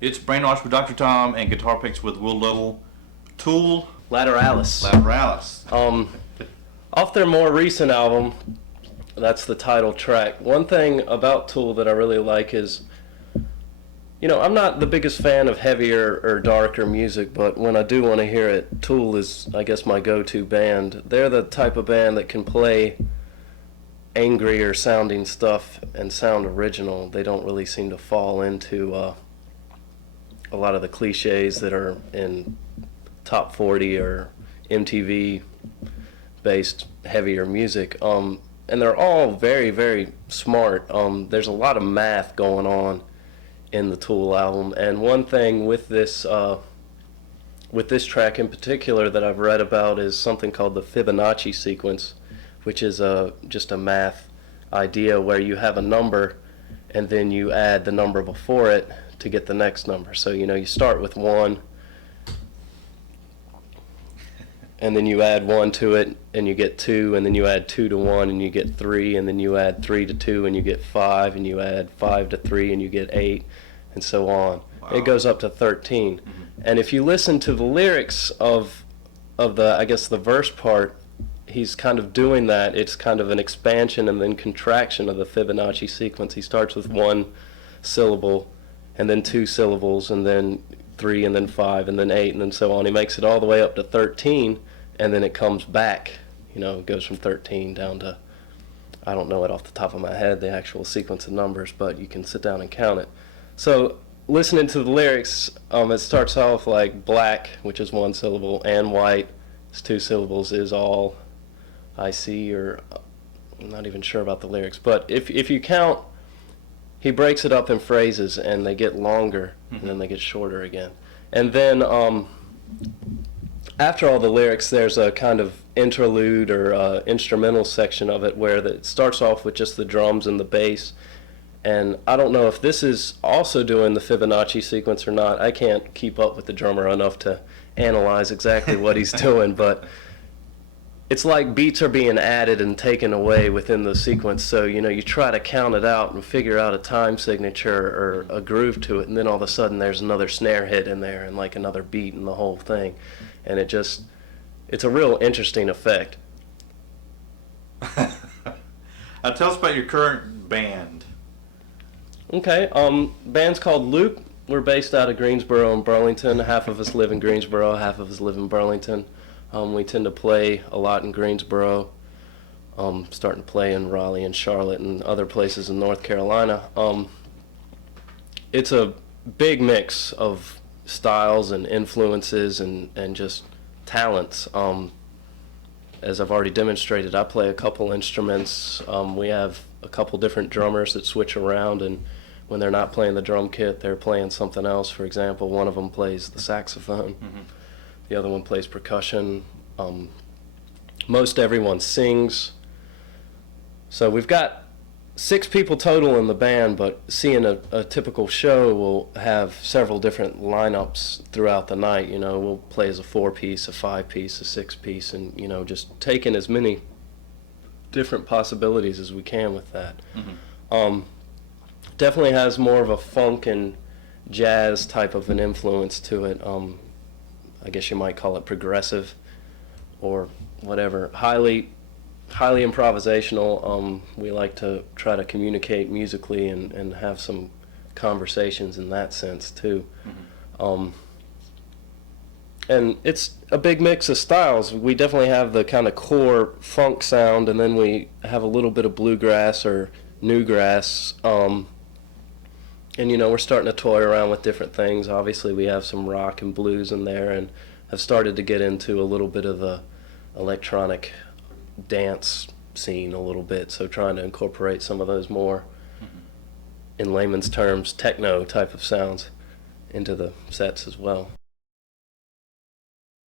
It's Brainwash with Dr. Tom and Guitar Picks with Will Little. Tool Lateralus. Off their more recent album, that's the title track. One thing about Tool that I really like is, I'm not the biggest fan of heavier or darker music, but when I do want to hear it, Tool is, I guess, my go-to band. They're the type of band that can play angrier sounding stuff and sound original. They don't really seem to fall into a lot of the cliches that are in top 40 or MTV based heavier music, and they're all very, very smart. There's a lot of math going on in the Tool album, and one thing with this track in particular that I've read about is something called the Fibonacci sequence, which is just a math idea where you have a number and then you add the number before it to get the next number. So you start with 1 and then you add 1 to it and you get 2, and then you add 2 to 1 and you get 3, and then you add 3 to 2 and you get 5, and you add 5 to 3 and you get 8, and so on. Wow. It goes up to 13. Mm-hmm. And if you listen to the lyrics of the, I guess, the verse part, he's kind of doing that. It's kind of an expansion and then contraction of the Fibonacci sequence. He starts with 1 syllable and then 2 syllables and then 3 and then 5 and then 8 and then so on. He makes it all the way up to 13, and then it comes back. It goes from 13 down to, I don't know it off the top of my head, the actual sequence of numbers, but you can sit down and count it. So listening to the lyrics, it starts off like black, which is 1 syllable, and white is 2 syllables, is all I see, or I'm not even sure about the lyrics. But if you count, he breaks it up in phrases, and they get longer, and then they get shorter again. And then after all the lyrics, there's a kind of interlude or instrumental section of it where it starts off with just the drums and the bass. And I don't know if this is also doing the Fibonacci sequence or not. I can't keep up with the drummer enough to analyze exactly what he's doing, but it's like beats are being added and taken away within the sequence. So you try to count it out and figure out a time signature or a groove to it, and then all of a sudden there's another snare hit in there and like another beat in the whole thing, and it's a real interesting effect. Tell us about your current band. Okay, band's called Loop. We're based out of Greensboro and Burlington. Half of us live in Greensboro, half of us live in Burlington. We tend to play a lot in Greensboro, starting to play in Raleigh and Charlotte and other places in North Carolina. It's a big mix of styles and influences and just talents. As I've already demonstrated, I play a couple instruments. We have a couple different drummers that switch around, and when they're not playing the drum kit, they're playing something else. For example, one of them plays the saxophone. Mm-hmm. The other one plays percussion. Most everyone sings. So we've got 6 people total in the band, but seeing a typical show will have several different lineups throughout the night. We'll play as a 4-piece, a 5-piece, a 6-piece, and just taking as many different possibilities as we can with that. Mm-hmm. Definitely has more of a funk and jazz type of an influence to it. I guess you might call it progressive or whatever. Highly improvisational. We like to try to communicate musically and have some conversations in that sense too. Mm-hmm. And it's a big mix of styles. We definitely have the kind of core funk sound, and then we have a little bit of bluegrass or newgrass. And we're starting to toy around with different things. Obviously we have some rock and blues in there, and have started to get into a little bit of the electronic dance scene a little bit, so trying to incorporate some of those more, in layman's terms, techno type of sounds into the sets as well.